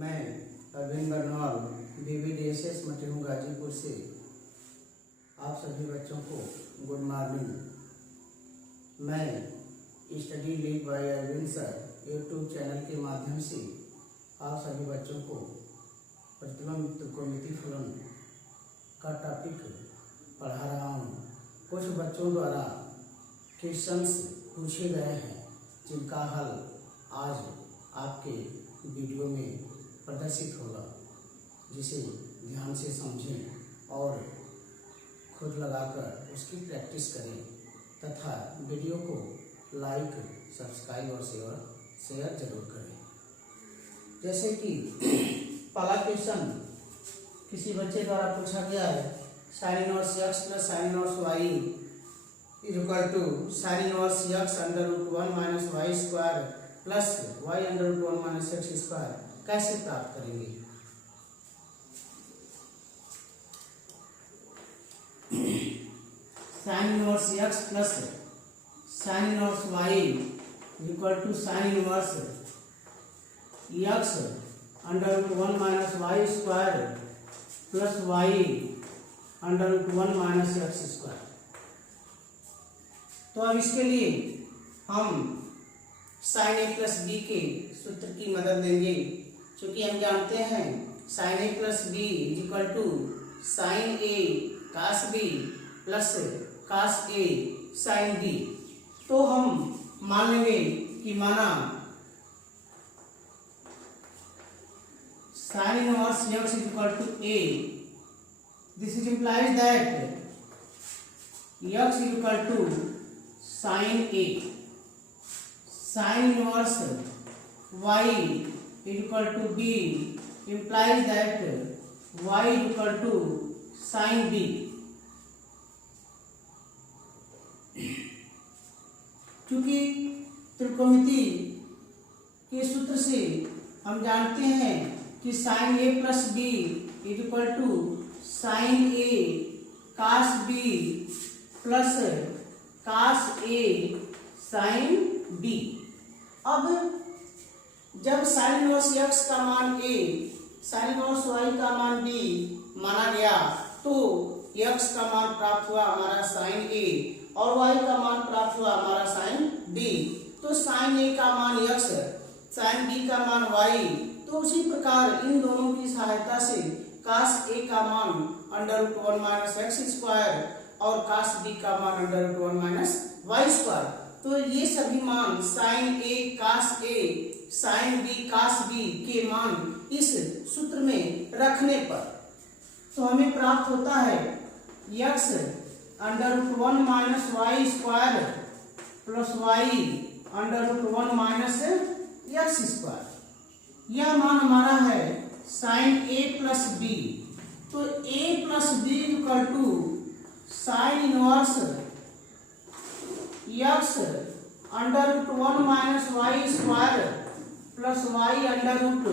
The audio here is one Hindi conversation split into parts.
मैं अरविंद बर्नवाल BBDSS मटेहूँ गाजीपुर से आप सभी बच्चों को गुड मॉर्निंग। मैं study league by Arvind sir YouTube channel के माध्यम से आप सभी बच्चों को प्रतिलोम त्रिकोणमिति फलन का टॉपिक पढ़ा रहा हूँ। कुछ बच्चों द्वारा क्वेश्चंस पूछे गए हैं जिनका हल आज आपके वीडियो में प्रदर्शित होगा, जिसे ध्यान से समझें और खुद लगाकर उसकी प्रैक्टिस करें तथा वीडियो को लाइक, सब्सक्राइब और शेयर जरूर करें। जैसे कि पहला क्वेश्चन किसी बच्चे द्वारा पूछा गया है, sin inverse x plus sin inverse y is equal to sin inverse x under root 1 minus Y square plus y under root 1 minus x square कैसे प्राप्त करेंगे। sin inverse x plus sin inverse y equal to sin inverse x under root 1 minus Y square plus y under root 1 minus x square. तो अब इसके लिए हम sin a प्लस b के सूत्र की मदद लेंगे, क्योंकि हम जानते हैं sin a plus b is equal to sin a cos b plus cos a sin b। तो हम मान लेंगे कि माना sin inverse x is equal to a, this is implies that x is equal to sin a, sin inverse y is equal to b implies that y is equal to sin b। क्योंकि त्रिकोणमिति के सूत्र से हम जानते हैं कि sin a plus b is equal to sin a cos b plus cos a sin b। अब जब sin इनवर्स x का मान a, sin इनवर्स y का मान b माना गया, तो x का मान प्राप्त हुआ हमारा sin a और y का मान प्राप्त हुआ हमारा sin b। तो sin a का मान x, sin b का मान y, तो उसी प्रकार इन दोनों की सहायता से cos a का मान under root 1 minus x square और cos b का मान under root 1 minus Y square. तो ये सभी मान sin a cos a sin b cos b के मान इस सूत्र में रखने पर तो हमें प्राप्त होता है x under root 1 minus Y square plus y under root 1 minus x square. यह मान हमारा है sin a प्लस b। तो a plus b equal to sin inverse x under root 1 minus Y square plus y under root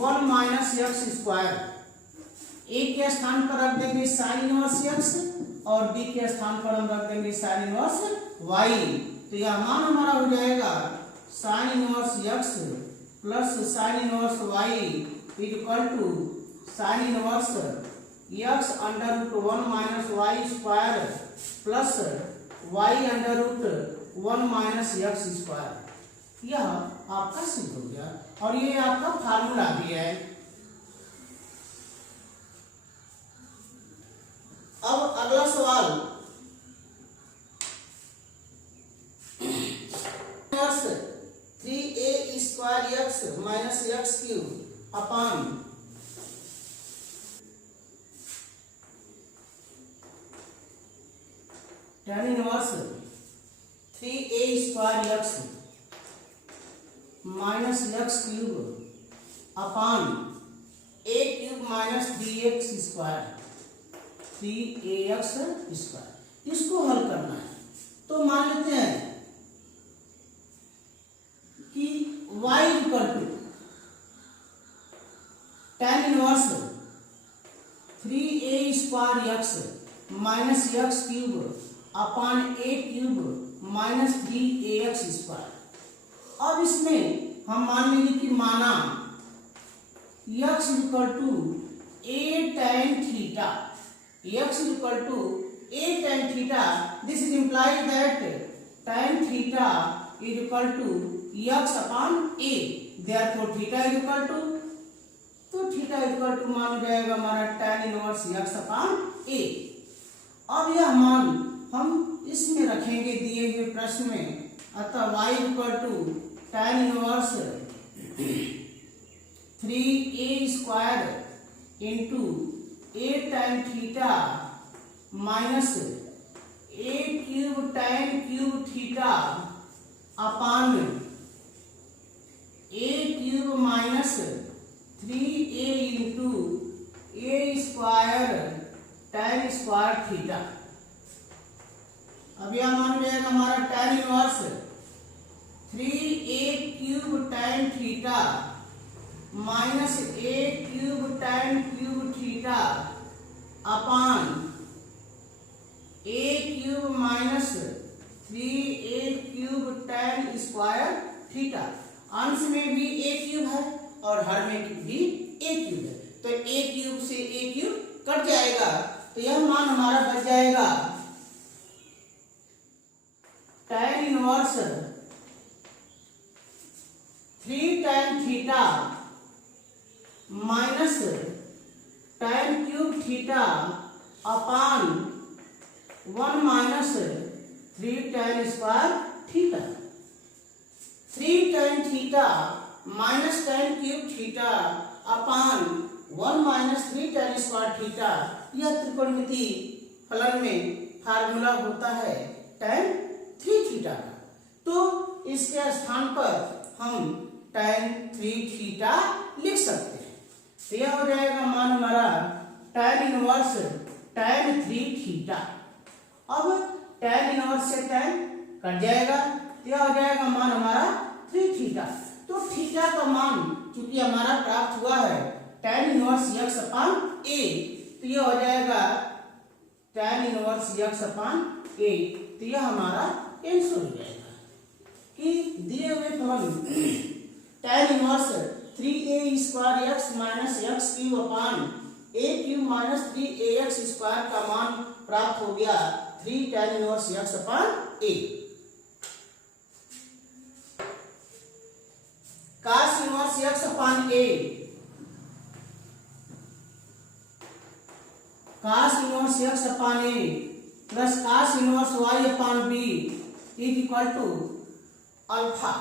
1 minus x square. a के स्थान पर रख देंगे sin इनवर्स x और b के स्थान पर हम रख देंगे sin इनवर्स y। तो यह मान हमारा हो जाएगा sin inverse x plus sin inverse y is equal to sin inverse x under root 1 minus Y square plus y under root 1 minus x square. यह आपका सिद्ध हो गया और ये आपका फार्मूला भी है। अब अगला सवाल, 3a square x minus x cube upon tan inverse 3a square x minus x cube upon a cube minus 3x square 3ax square, इसको हल करना है। तो मान लेते हैं कि y equal to tan inverse 3a square x minus x cube upon a cube minus 3ax square. अब इसमें हम मान लेंगे कि माना x is equal to a tan theta. X is equal to a tan theta. This is implies that tan theta is equal to x upon a. Therefore theta is equal to, तो थीटा इक्वल टू मान हो जाएगा हमारा tan inverse x upon a। अब यह मान हम इसमें रखेंगे दिए हुए प्रश्न में, अतः y equal to tan inverse 3a square into a tan theta minus a cube tan cube theta upon a cube minus 3a into a square tan square theta. अब यह मान जाएगा हमारा tan inverse 3a cube tan theta minus a cube tan cube theta upon a cube minus 3a cube tan square theta. अंश में भी a क्यूब है और हर में भी a क्यूब है, तो a क्यूब से a क्यूब कट जाएगा, तो यह मान हमारा बच जाएगा tan inverse 3 tan theta minus tan cube theta upon 1 minus 3 tan square theta. 3 tan theta minus tan cube theta upon 1 minus 3 tan square theta, यह त्रिकोणमिति फलन में फार्मूला होता है tan 3 थीटा का। तो इसके स्थान पर हम tan 3 थीटा लिख सकते हैं, तो यह हो जाएगा मान हमारा tan इनवर्स tan 3 थीटा। अब tan इनवर्स से tan कट जाएगा, तो यह हो जाएगा मान हमारा 3 थीटा। तो थीटा का मान चूंकि हमारा प्राप्त हुआ है tan inverse x upon a, तो यह हो जाएगा tan inverse x upon a, तो यह हमारा आंसर हो जाएगा कि दिए हुए फलन tan inverse 3a square x minus x cube upon a cube minus 3ax square का मान प्राप्त हो गया 3 tan inverse x upon a। cos inverse x upon a, cos inverse x upon a plus cos inverse y upon b is equal to alpha.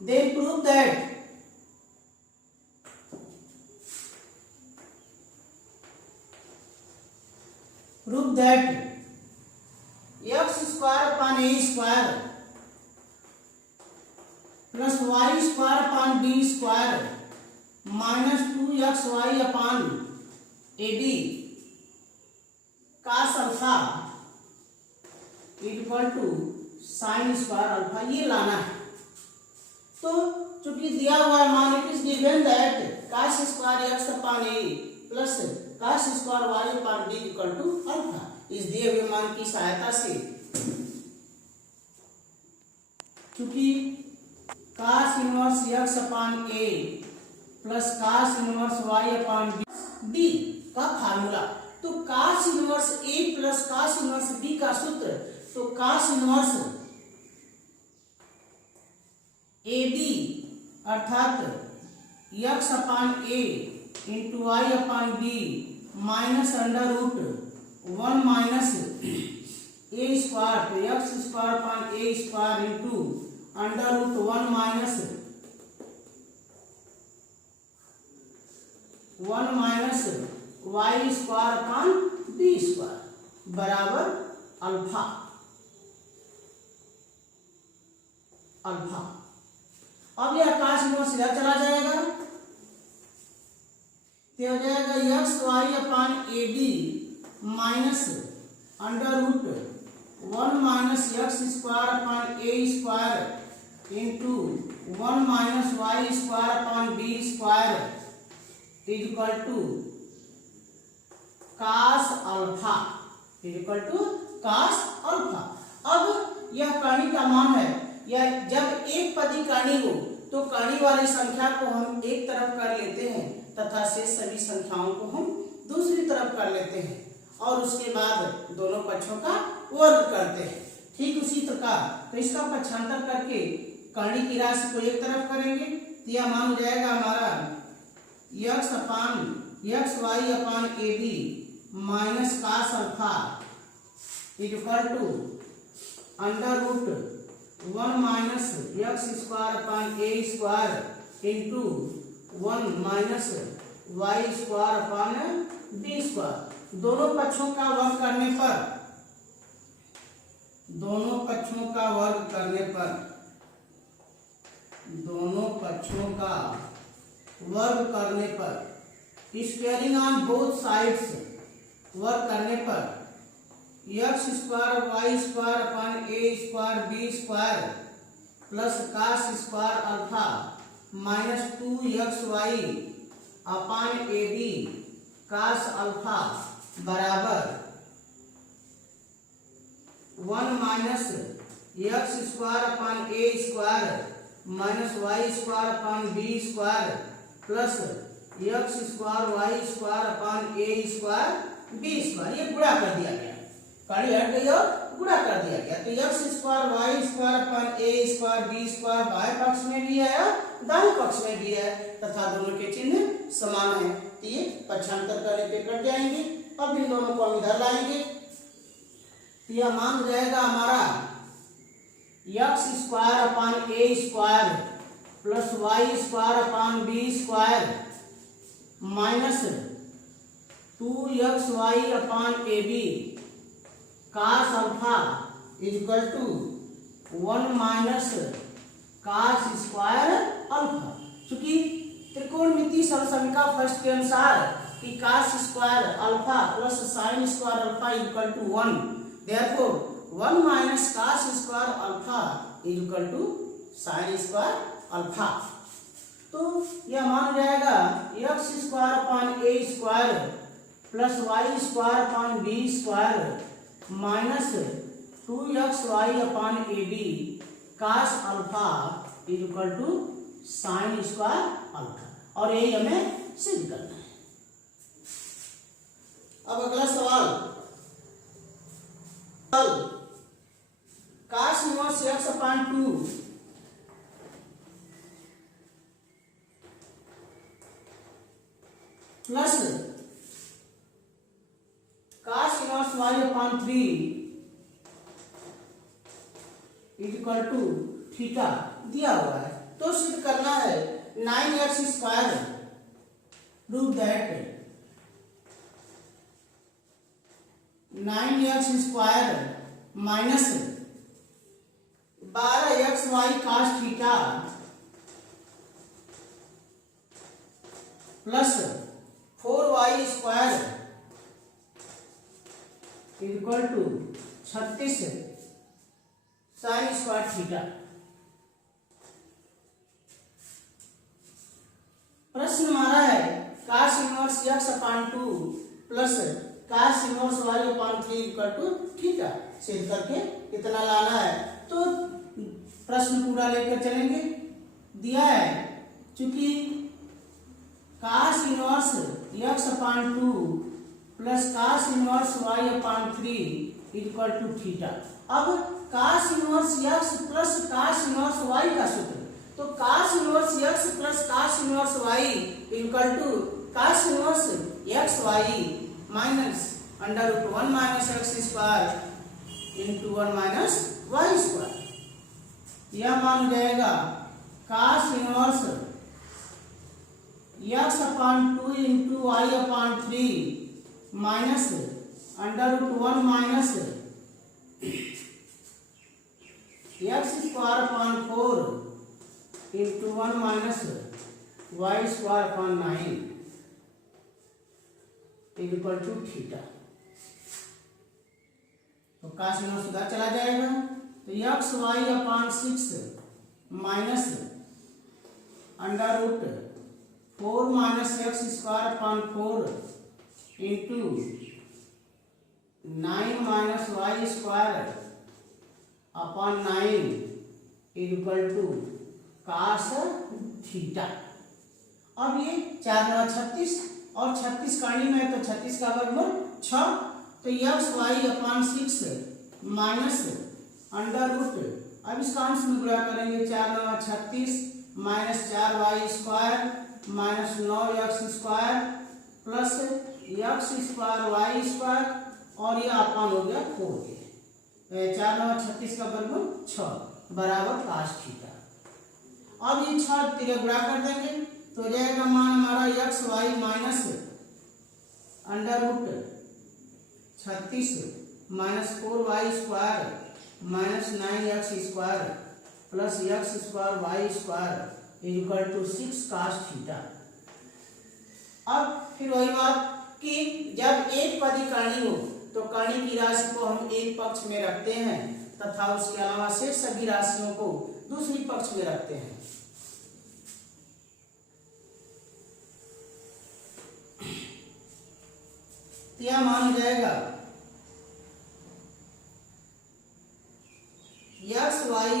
Then prove that x square upon a square plus y square upon b square minus 2xy upon ab cos alpha equal to sine square alpha, ये लाना है। तो चूंकि दिया हुआ मान it is given that cos square x upon a plus cos square y upon b equal to alpha, इस दिए हुए मान की सहायता से चूंकि cos inverse x upon a plus cos inverse y upon b का फार्मूला, तो cos inverse a plus cos inverse b का सूत्र, तो cos इनवर्स ab अर्थात x upon a into y upon b minus under root 1 minus a square, तो x square upon a square into under root 1 minus 1 minus y square upon b square बराबर अल्फा। अब यह cos इनवर्स इधर चला जाएगा, तो हो जाएगा x y upon a b minus under root 1 minus x square upon a square into 1 minus y square upon b square is equal to cos alpha, is equal to cos alpha. अब यह कर्ण का मान है, या जब एक पदी कर्ण हो तो कड़ी वाली संख्या को हम एक तरफ कर लेते हैं तथा शेष सभी संख्याओं को हम दूसरी तरफ कर लेते हैं और उसके बाद दोनों पक्षों का वर्ग करते हैं। ठीक उसी प्रकार तो इसका पक्षांतर करके कड़ी की राशि को एक तरफ करेंगे तो यह मान हो जाएगा हमारा x y upon A b minus cos alpha equal to under root 1 minus x square upon A square into 1 minus Y square upon B square. दोनों पक्षों का वर्ग करने पर squaring on both sides work करने पर x square Y square upon A square B square plus cos square alpha minus 2xy upon A B cos alpha बराबर 1 माइनस एक्स स्क्वायर अपान ए square minus Y square upon B square plus x square Y square upon ए स्क्वायर बी स्क्वायर। ये गुणा कर दिया गया, कड़ी हट गई और गुणा कर दिया गया। तो X square Y square upon ए स्क्वायर बी स्क्वायर बाएं पक्ष में भी है और दाएं पक्ष में भी है तथा दोनों के चिन्ह समान है। तो ये पक्षांतर करने पे कट जाएंगे। अब इन दोनों को हम इधर लाएंगे तो यह मान हो जाएगा हमारा X square upon A square plus Y square upon B square minus 2xy upon A B cos alpha equal to 1 minus cos square alpha. चूंकि त्रिकोणमितीय सरलसमीका फर्स्ट के अनुसार कि cos square alpha plus sine square alpha equal to 1, therefore 1 minus cos square alpha equal to sine square alpha. तो यह मान जाएगा X square upon A square plus Y square upon B square minus 2xy upon A B cos alpha equal to sine square alpha. और यही हमें सिद्ध करना है। अब अगला सवाल, cos inverse X upon 2 plus cos inverse Y upon 3 equal to theta दिया हुआ है। तो सिद्ध करना है 9x square, prove that 9x square minus 12xy cos theta plus 4y square equal to 36 sine square theta. प्रश्न हमारा है cos inverse x upon 2 plus cos inverse y upon 3 equal to theta. सिद्ध करके कितना लाना है तो प्रश्न पूरा लेकर चलेंगे। दिया है चूंकि cos inverse x upon 2 plus cos inverse y upon 3 equal to theta. अब cos inverse x plus cos inverse y का सूत्र, तो cos inverse x plus cos inverse y equal to cos inverse X Y minus under root 1 minus x square into 1 minus Y square. यह मान जाएगा cos inverse X upon 2 into Y upon 3 minus under root 1 minus x square upon 4 into 1 minus Y square upon 9 equal to theta. तो काश इनवर्स उधर चला जाएगा तो x y upon 6 minus under root 4 minus x square upon 4 into 9 minus Y square upon 9 equal to cos theta. अब ये 4 9 36 और 36 करनी में तो 36 का वर्गमूल 6, तो x y upon 6 minus under root, अब इसका अंश में गुणा करेंगे 4 9 36 minus 4 y square minus 9 x square plus x square Y square और ये अपान हो गया 4 4 9 36 का वर्गमूल 6 बराबर कास थीटा। अब ये 6 तिरे गुणा कर देंगे तो हो जाएगा मान हमारा x Y minus under root 36 minus 4 y square minus 9 x square plus x square Y square equal to 6 cos theta. अब फिर वही बात कि जब एक पदी करनी हो तो करनी की राशि को हम एक पक्ष में रखते हैं तथा उसके अलावा शेष सभी राशियों को दूसरी पक्ष में रखते हैं। तो यह मान हो जाएगा x Y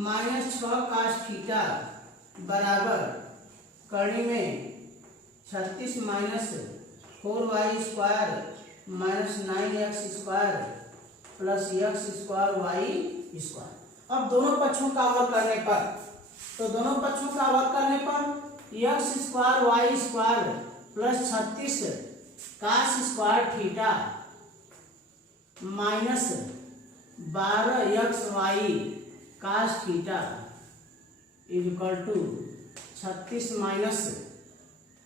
minus 6 cos theta बराबर करनी में 36 minus 4 y square minus 9 x square plus x square Y square. अब दोनों पक्षों का वर्ग करने पर, तो दोनों पक्षों का वर्ग करने पर x square Y square plus 36 cos square theta minus 12 x y cos theta equal to 36 minus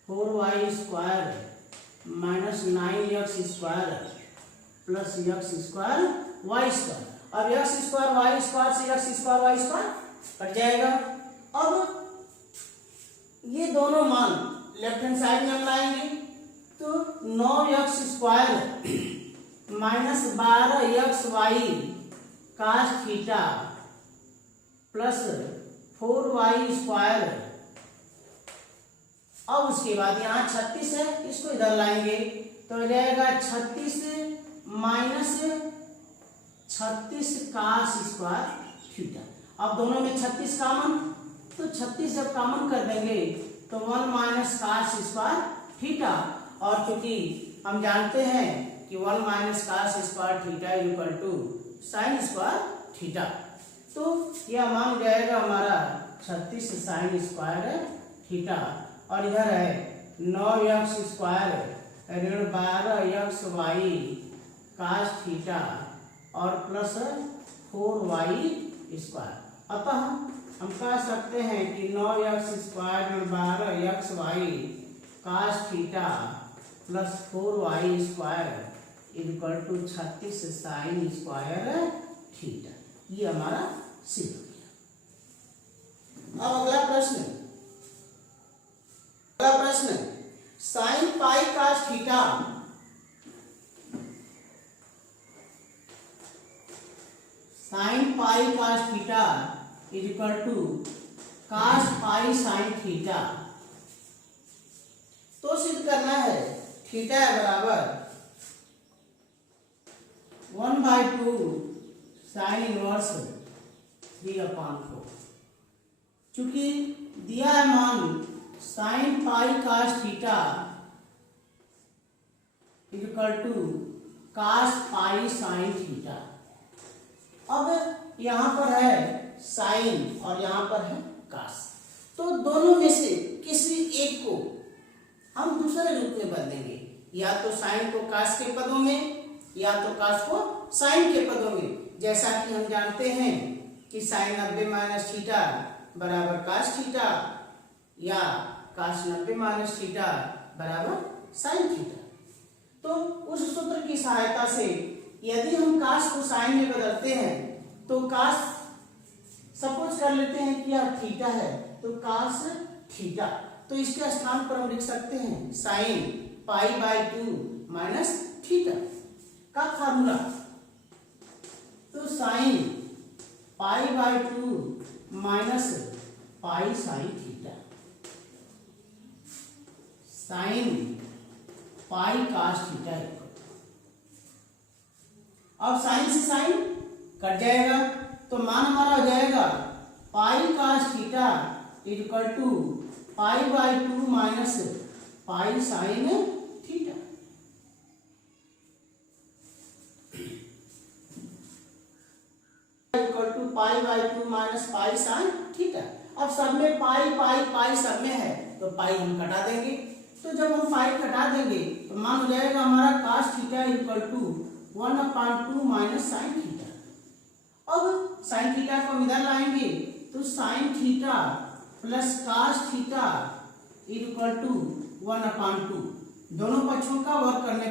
4 y square minus 9 x square plus x square Y square. अब एक्स स्क्वायर वाई स्क्वायर से x square Y square cut जाएगा। अब ये दोनों मान लेफ्ट हैंड साइड में हम लाएंगे तो 9 x square minus 12 x y cos theta plus 4 y square. अब उसके बाद यहाँ 36 है, इसको इधर लाएंगे तो हो जाएगा 36 माइनस 36 कास स्क्वायर थीटा। अब दोनों में 36 कॉमन, तो 36 जब कॉमन कर देंगे तो 1 माइनस कास स्क्वायर थीटा, और चूंकि हम जानते हैं कि 1 minus cos square theta equal to sine square theta, तो यह मान हो जाएगा हमारा 36 साइन स्क्वायर थीटा। और इधर है 9 एक्स स्क्वायर ऋण 12 एक्स वाई कास थीटा और प्लस 4 वाई स्क्वायर। अतः हम कह सकते हैं कि 9 एक्स स्क्वायर ऋण 12 x y cos theta plus 4 y square equal to 36 sine square theta. ये हमारा सिद्ध हो गया। अब अगला प्रश्न sine pi cos theta is equal to cos pi sine theta. तो सिद्ध करना है थीटा बराबर 1/2 साइन इनवर्स 3/4। चूंकि दिया है मान sine pi cos theta equal to cos pi sine theta. अब यहां पर है साइन और यहां पर है कास, तो दोनों में से किसी एक को हम दूसरे रूप में बदलेंगे, या तो साइन को कास के पदों में या तो कास को साइन के पदों में। जैसा कि हम जानते हैं कि साइन 90 माइनस थीटा बराबर कास थीटा या कास 90 माइनस थीटा बराबर साइन थीटा। तो उस सूत्र की सहायता से यदि हम कास को साइन में बदलते हैं तो कास, सपोज कर लेते हैं कि यह थीटा है तो कास थीटा, तो इसके स्थान पर हम लिख सकते हैं साइन π/2 माइनस थीटा का फार्मूला। तो sine π/2 minus pi sine theta, sine pi cos theta. अब साइन से साइन कट जाएगा तो मान हमारा हो जाएगा pi cos theta is equal to pi by 2 minus pi sine theta. Equal to pi by 2 minus pi sine theta. अब सब में पाई पाई पाई सब में है तो पाई हम कटा देंगे। तो जब हम पाई कटा देंगे तो मान हो जाएगा हमारा cos theta equal to 1/2 minus sine theta. अब साइन थीटा को हम इधर लाएंगे तो sine theta plus cos theta equal to 1/2। दोनों पक्षों का वर्ग करने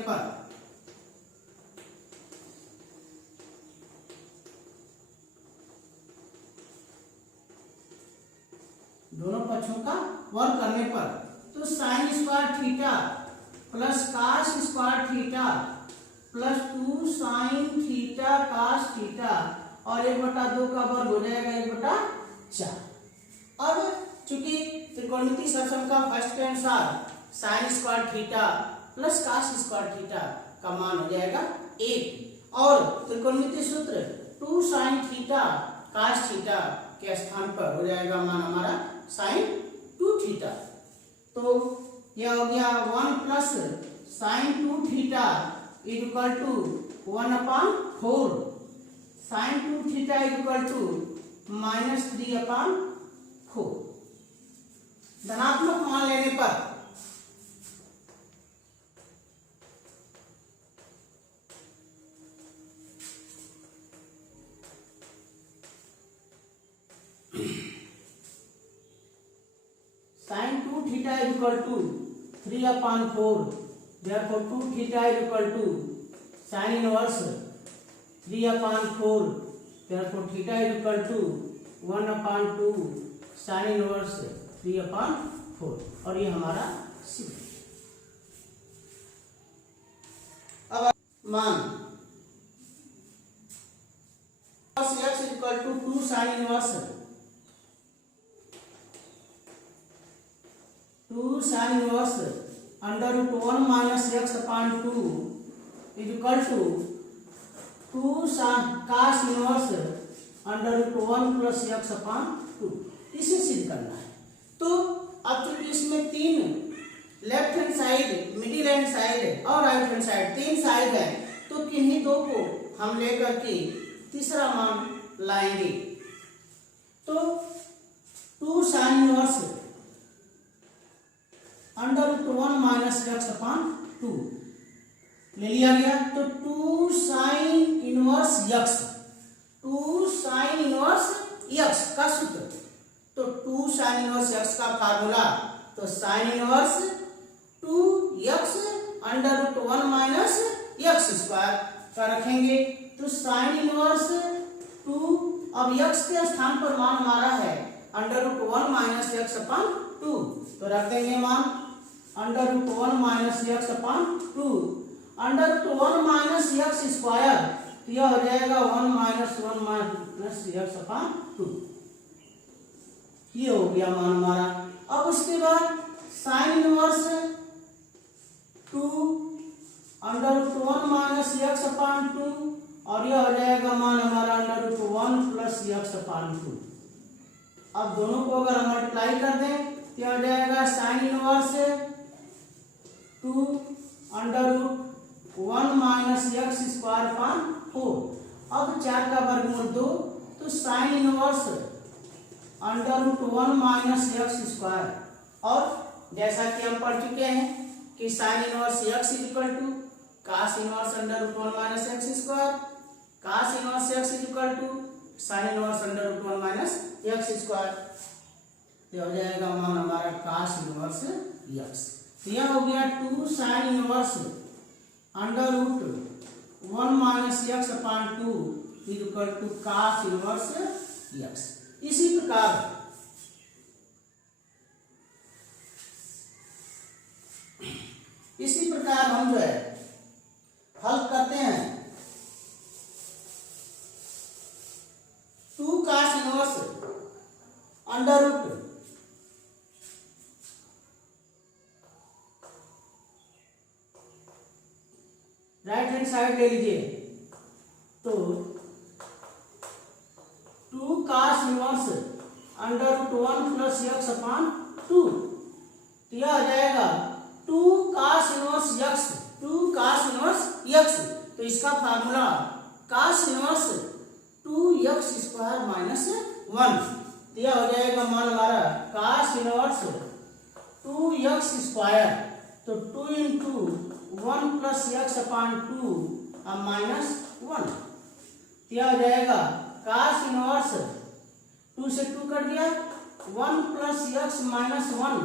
पर तो sine square theta plus cos square theta plus 2 sine theta cos theta और 1/2 का वर्ग हो जाएगा 1/4। अब चूंकि त्रिकोणमितीय सरसम का फर्स्ट के अनुसार sign square theta plus cos square theta का मान हो जाएगा 1 और त्रिकोणमितीय सूत्र 2 साइन थीटा cos थीटा के स्थान पर हो जाएगा मान हमारा साइन 2 थीटा। तो यह हो गया 1 plus sine 2 theta equal to 1/4 sine 2 theta equal to -3/4। धनात्मक मान लेने पर sine 2 theta equal to 3/4 therefore 2 theta equal to sine inverse 3/4 therefore theta equal to 1/2 sine inverse 3/4 और ये हमारा सी। अब मान x equal to 2 sine inverse 2 sine inverse √1 minus x/2 is equal to 2 cos inverse √1 plus x/2। इसे सिद्ध करना है। तो अब चूंकि इसमें 3 left hand side, middle hand side और राइट हैंड साइड 3 साइड है तो किन्हीं दो को हम लेकर के तीसरा मान लाएंगे। तो 2 साइन इनवर्स √1 माइनस x/2 ले लिया गया। तो 2 sine inverse x, 2 sine inverse x का सूत्र, तो 2 साइन इनवर्स x का फार्मूला तो sine inverse 2x √1 minus x square का रखेंगे। तो साइन इनवर्स 2, अब x के स्थान पर मान हमारा है √1 माइनस x/2 तो रख देंगे मान √1 minus x/2 √1 minus x square तो यह हो जाएगा 1 माइनस x/2। ये हो गया मान हमारा। अब उसके बाद साइन इनवर्स 2 √1 माइनस x/2 और यह हो जाएगा मान हमारा √1 प्लस x/2। अब दोनों को अगर हम मल्टीप्लाई कर दें तो हो जाएगा साइन इनवर्स 2 √1 माइनस x²/4। अब 4 का वर्गमूल 2 तो साइन इनवर्स √1 माइनस x²। और जैसा कि हम पढ़ चुके हैं कि sine inverse x equal to cos inverse √1 minus x², cos inverse x equal to sine inverse √1 minus x²। तो हो जाएगा मान हमारा cos इनवर्स x। तो यह हो गया 2 sine inverse √1 minus x/2 equal to cos inverse x। इसी प्रकार हम जो है हल करते हैं 2 cos inverse √ right hand side ले लीजिए तो 2 cos inverse under root 1 plus X upon 2। तो यह आ जाएगा 2 cos inverse x, 2 cos inverse x। तो इसका formula cos inverse 2x square minus 1। तो यह हो जाएगा मान हमारा cos इनवर्स 2x स्क्वायर, तो 2 इंटू 1 प्लस एक्स अपान 2 अब माइनस 1। यह हो जाएगा cos इनवर्स 2 से 2 कट गया, 1 प्लस एक्स माइनस 1,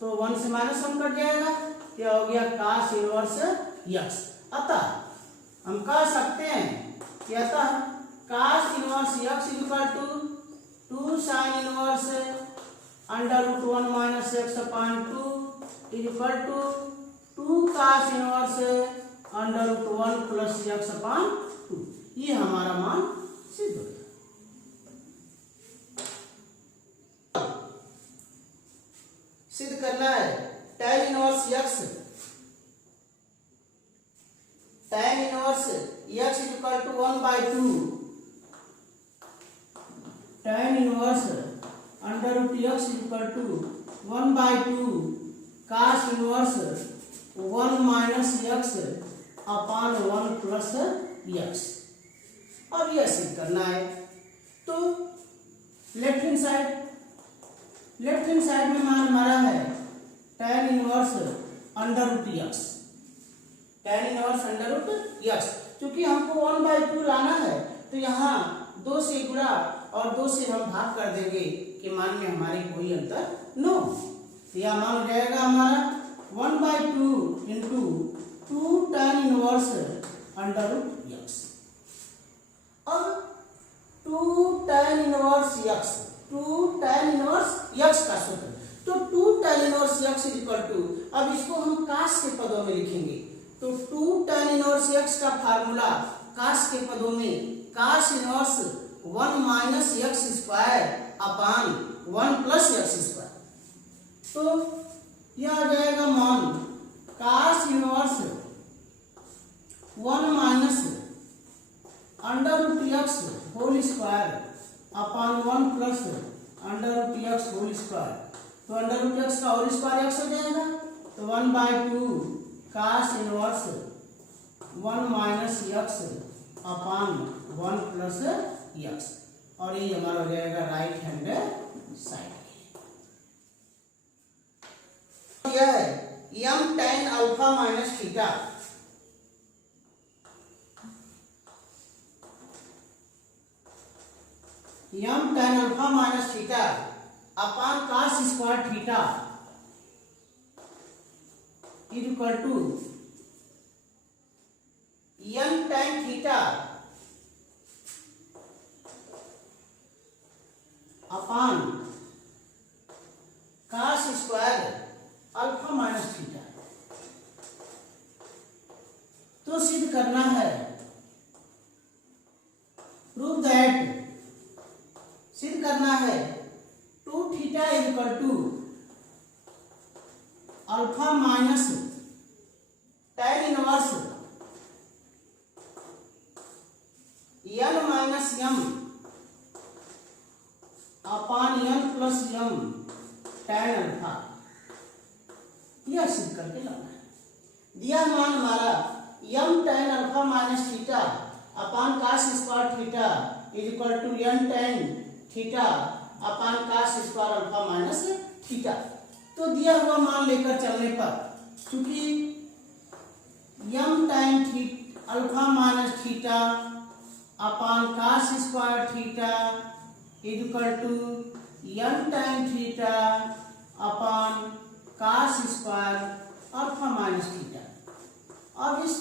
तो 1 से माइनस 1 कट जाएगा। क्या हो गया cos इनवर्स x। अतः हम कह सकते हैं कि अतः cos inverse x equal to 2 sin inverse under root 1 minus X upon 2 equal to 2 cos inverse under root 1 plus X upon 2। ये हमारा मान सिद्ध हो गया। सिद्ध करना है tan inverse x, tan inverse x equal to 1/2 tan inverse under root x equal to 1/2 cos inverse 1 minus x upon 1 plus x। अब यह सिद्ध करना है, तो लेफ्ट हैंड साइड में मान हमारा है tan inverse under root x, tan inverse under root x। क्योंकि हमको 1/2 लाना है, तो यहाँ 2 से गुणा और 2 से हम भाग कर देंगे कि मान में हमारे कोई अंतर न हो। तो यह मान हो जाएगा हमारा 1/2 into 2 tan inverse under root x। अब 2 tan inverse x, 2 tan inverse x का सूत्र, तो 2 tan inverse x equal to, अब इसको हम cos के पदों में लिखेंगे, तो 2 tan इनवर्स x का फार्मूला cos के पदों में cos inverse 1 minus x square upon 1 plus x square. तो यह आ जाएगा मान cos inverse 1 minus under root x whole square upon 1 plus under root x whole square. तो अंडर रूट x का होल स्क्वायर x हो जाएगा, तो 1/2 cos inverse 1 minus x upon 1 plus x, और ये हमारा हो जाएगा राइट हैंड साइड। यह है m tan alpha minus theta, m tan alpha minus theta upon cos square theta equal to n tan theta upon cos square alpha minus theta. तो सिद्ध करना है, प्रूव दैट, सिद्ध करना है 2 theta equal to alpha minus tan inverse n minus m upon n plus m tan alpha. यह सिद्ध करके लाना है। दिया मान हमारा m tan alpha minus theta upon cos square theta equal to n tan theta upon cos square alpha minus theta. तो दिया हुआ मान लेकर चलने पर, क्योंकि m tan alpha minus theta upon cos square theta equal to n tan theta upon cos square alpha minus theta. अब इस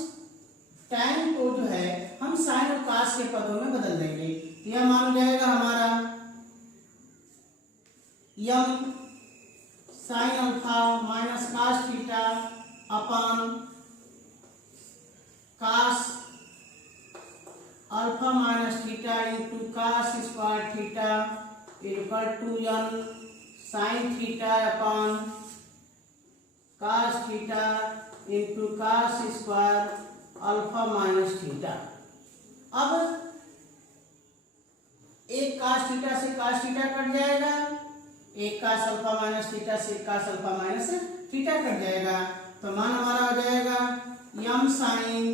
tan को जो है हम sin और cos के पदों में बदल देंगे। यह मान हो जाएगा हमारा m sin alpha minus cos theta upon cos alpha minus theta into cos square theta equal to n sin theta upon cos theta into cos square alpha minus theta. अब एक कास थीटा से कास थीटा कट जाएगा, एक कास अल्फा माइनस थीटा से cos alpha minus theta cut जाएगा। तो मान हमारा हो जाएगा m sine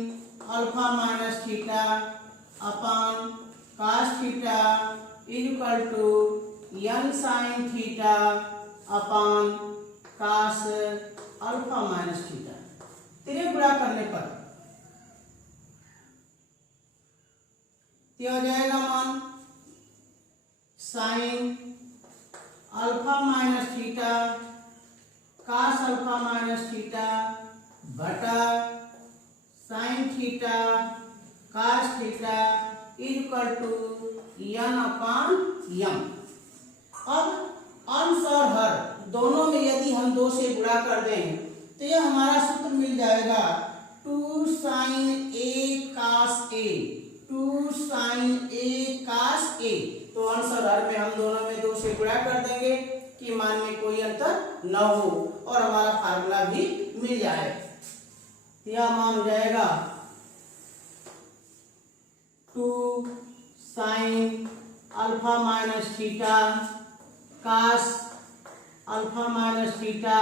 alpha minus theta upon cos theta is equal to n sine theta upon cos alpha minus theta. तिरे गुणा करने पर क्या हो जाएगा मान sine alpha minus theta cos alpha minus theta बटा sine theta cos theta equal to n upon m. अब अंश और हर दोनों में यदि हम 2 से गुणा कर दें तो यह हमारा सूत्र मिल जाएगा 2 साइन ए कास ए, 2 साइन ए कास ए। तो अंश और हर में हम दोनों में 2 से गुणा कर देंगे कि मान में कोई अंतर न हो और हमारा फार्मूला भी मिल जाए। यह मान हो जाएगा 2 sine alpha minus theta cos alpha minus theta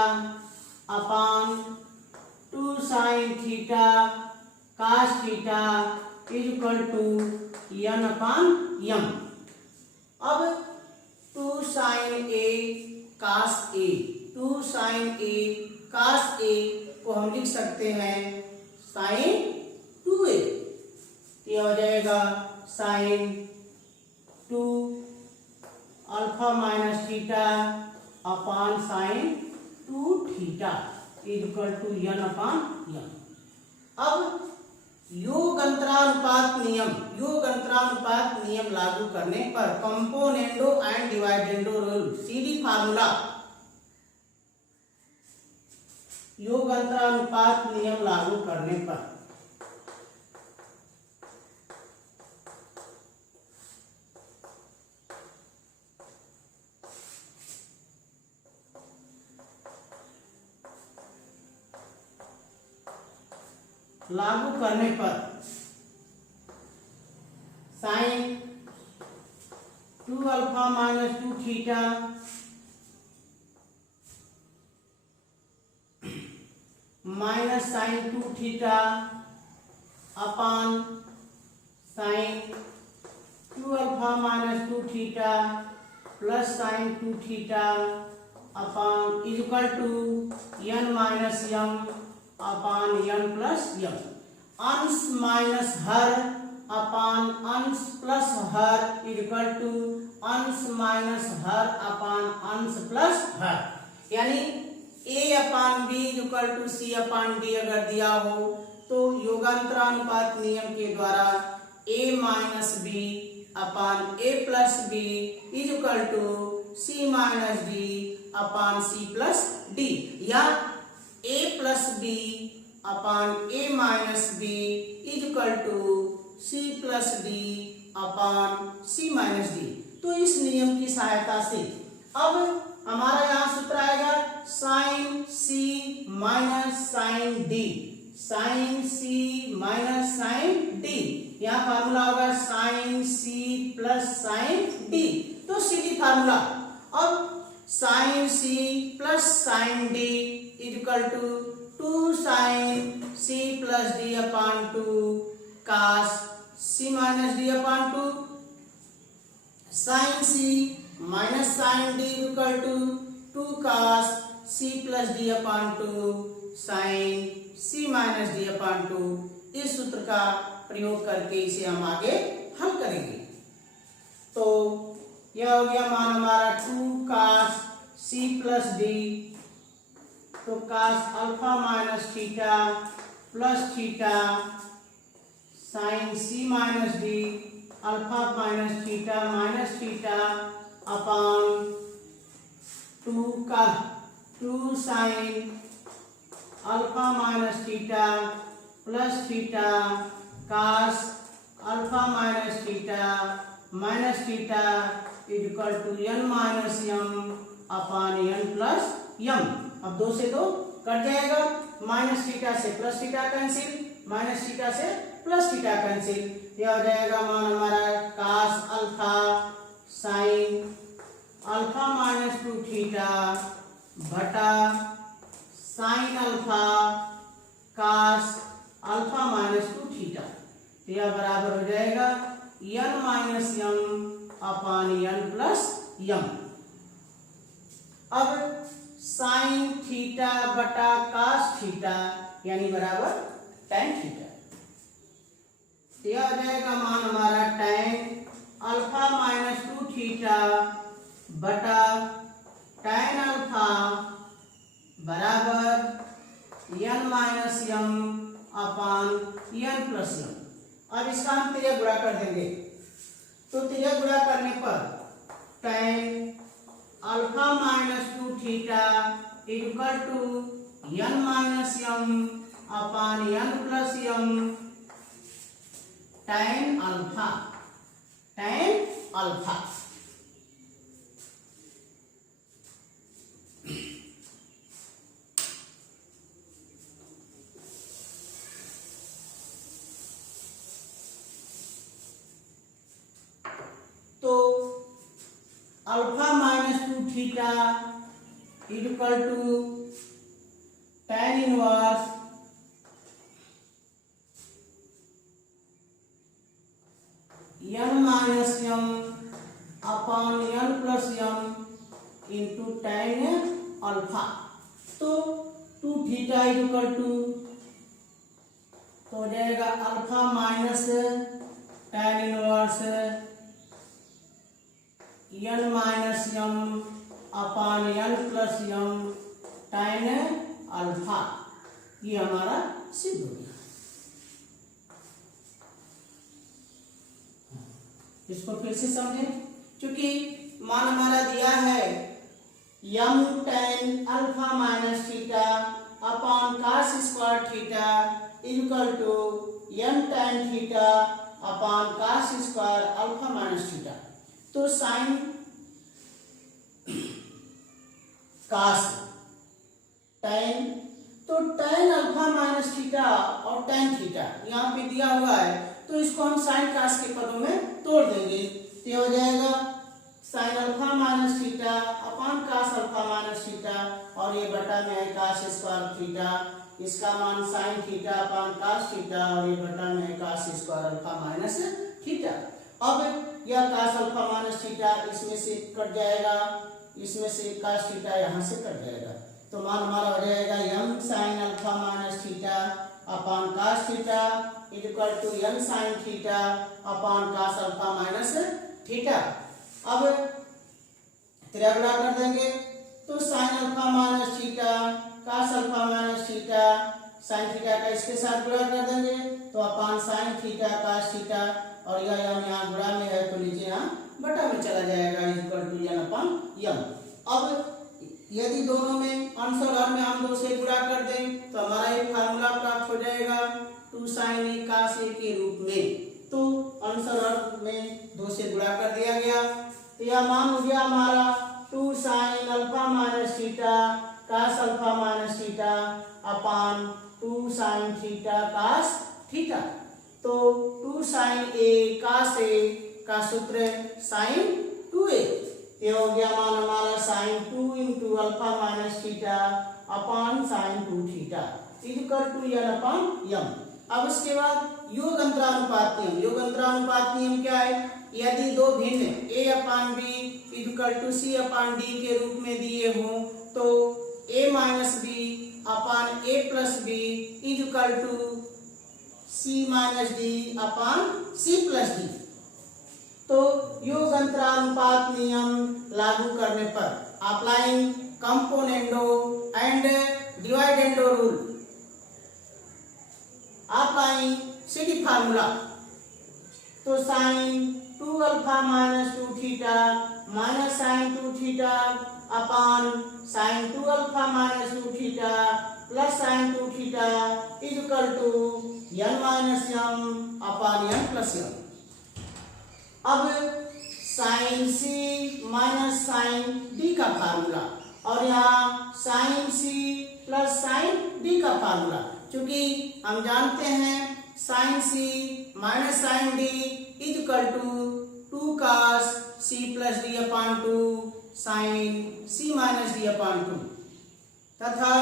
upon 2 sine theta cos theta is equal to n upon m. अब 2 साइन ए कास ए, 2 साइन ए कास ए को हम लिख सकते हैं साइन 2a। यह हो जाएगा sine 2 alpha minus theta upon sine 2 theta is equal to n upon m. अब योग अंतरानुपात नियम लागू करने पर componendo and dividendo rule CD formula योग अंतरानुपात नियम लागू करने पर sine 2 alpha minus 2 theta minus sine 2 theta upon sine 2 alpha minus 2 theta plus sine 2 theta upon is equal to n minus m upon n plus यम। अंश माइनस हर अपॉन अंश प्लस हर इज इक्वल टू अंश माइनस हर अपॉन अंश प्लस हर। यानी a upon B is equal to C upon D अगर दिया हो तो योगांतरानुपात नियम के द्वारा a minus B upon a plus B is equal to C minus D upon C plus D, या a plus B upon a minus B is equal to c plus D upon c minus D. तो इस नियम की सहायता से अब हमारा यहाँ सूत्र आएगा sine c minus sine D, sine c minus sine D. यहाँ फार्मूला होगा sine c plus sine D. तो सीधी फार्मूला अब sine c plus sine D is equal to 2 sine c plus D upon 2 cos c minus D upon 2, sine c minus sine D equal to 2 cos c plus D upon 2 sine c minus D upon 2। इस सूत्र का प्रयोग करके इसे हम आगे हल करेंगे। तो यह हो गया मान हमारा 2 कास c प्लस डी, तो cos alpha minus theta plus theta sine c minus d alpha minus theta upon 2 sine alpha minus theta plus theta cos alpha minus theta is equal to n minus m upon n plus m. अब 2 से 2 कट जाएगा, माइनस थीटा से plus theta cancel, minus theta से प्लस थीटा कैंसिल। यह हो जाएगा मान हमारा cos alpha sine alpha minus 2 theta बटा sign alpha cos alpha minus 2 theta. तो यह बराबर हो जाएगा n minus m upon n plus m। अब साइन थीटा बटा कास थीटा यानी बराबर tan थीटा। तो यह आ जाएगा मान हमारा tan अल्फा माइनस 2 थीटा बटा tan अल्फा बराबर n minus m upon n plus m। अब इसका हम तिर्यक गुणा कर देंगे। तो तिर्यक गुणा करने पर tan alpha minus 2 theta equal to n minus m upon n plus m tan alpha तो alpha minus 2 theta equal to tan inverse n minus m upon n plus m into tan alpha. तो 2 थीटा इक्वल टू तो हो जाएगा alpha minus tan inverse n minus m upon n plus m tan alpha. ये हमारा सिद्ध हो गया। इसको फिर से समझें। क्योंकि मान हमारा दिया है m tan alpha minus theta upon cos square theta equal to m tan theta upon cos square alpha minus theta. तो साइन कास tan तो tan अल्फा माइनस थीटा और tan थीटा यहाँ पे दिया हुआ है। तो इसको हम साइन कास के पदों में तोड़ देंगे। तो हो जाएगा sine alpha minus theta upon cos alpha minus theta और ये बटा में है कास स्क्वायर थीटा। इसका मान sine theta upon cos theta और ये बटा में है cos square alpha minus theta. अब यह कास अल्फा माइनस थीटा इसमें से कट जाएगा, इसमें से कास थीटा यहाँ से कट जाएगा। तो मान हमारा हो जाएगा m sine alpha minus theta upon cos theta equal to n sine theta upon cos alpha minus theta. अब तिर्यक गुणा कर देंगे। तो sine alpha minus theta cos alpha minus theta sine theta का इसके साथ गुणा कर देंगे तो upon sine theta cos theta और यह यहाँ गुणा में है तो नीचे यहाँ बटा में चला जाएगा equal to n upon m। अब यदि दोनों में अंश और हर में हम 2 से गुणा कर दें तो हमारा एक फार्मूला प्राप्त हो जाएगा 2 sin a cos a के रूप में। तो अंश और हर में 2 से गुणा कर दिया गया। तो यह मान हो गया हमारा 2 sin alpha minus theta cos alpha minus theta upon 2 sin theta cos theta. तो 2 sin a cos a का सूत्र sin 2a। ये हो गया मान हमारा sin 2 into alpha minus theta upon sin 2 theta equal to n upon m। अब इसके बाद योग अंतरानुपात नियम। योग अंतरानुपात नियम क्या है? यदि दो भिन्न a upon b equal to c upon d के रूप में दिए हों तो a minus b upon a plus b equal to c minus d upon c plus d। तो योग अंतरानुपात नियम लागू करने पर applying componendo and dividendo rule applying CD formula. तो sine 2 alpha minus 2 theta minus sine 2 theta upon sine 2 alpha minus 2 theta plus sine 2 theta equal to n minus m upon n plus m। अब sine c minus sine d का फार्मूला और यहाँ sine c plus sine d का फार्मूला। क्योंकि हम जानते हैं sine c minus sine D equal to 2 cos c plus d upon two sine c minus d upon two तथा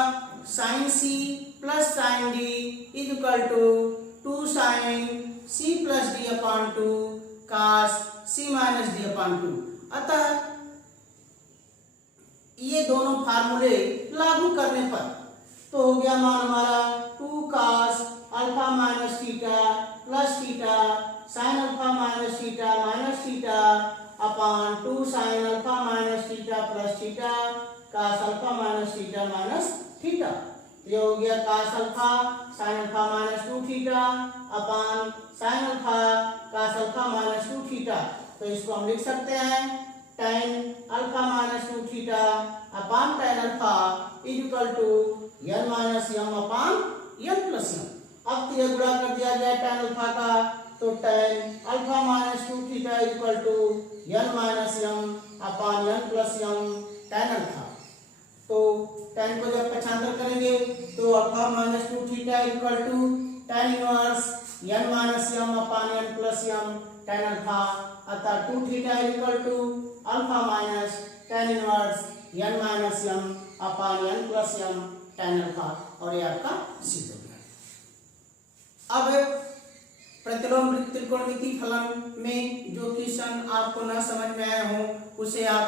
sine c plus sine D is equal to 2 sine c plus d upon two cos c minus d upon to. अतः ये दोनों फार्मूले लागू करने पर तो हो गया मान हमारा 2 cos alpha minus theta plus theta sine alpha minus theta upon 2 sine alpha minus theta plus theta cos alpha minus theta. ये हो गया cos alpha sine alpha minus 2 theta upon sine alpha cos alpha minus 2 theta. तो इसको हम लिख सकते हैं tan alpha minus 2 theta upon tan alpha is equal to n minus m upon n plus m। अब तो ये गुणा कर दिया जाए tan अल्फा का तो tan alpha minus 2 theta is equal to n minus m upon n plus m tan alpha. तो tan को जब पक्षांतर करेंगे तो alpha minus 2 theta is equal to tan inverse n minus m upon n plus m tan alpha. अतः 2 theta is equal to alpha minus tan inverse n minus m upon n plus m tan alpha और ये आपका सिद्ध हो गया। अब प्रतिलोम त्रिकोणमिति फलन में जो क्वेश्चन आपको न समझ में आया हो उसे आप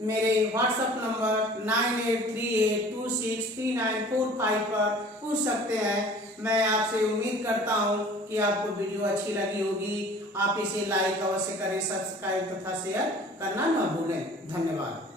मेरे व्हाट्सएप नंबर 9838263945 पर पूछ सकते हैं। मैं आपसे उम्मीद करता हूं कि आपको वीडियो अच्छी लगी होगी। आप इसे लाइक अवश्य करें, सब्सक्राइब तथा शेयर करना न भूलें। धन्यवाद।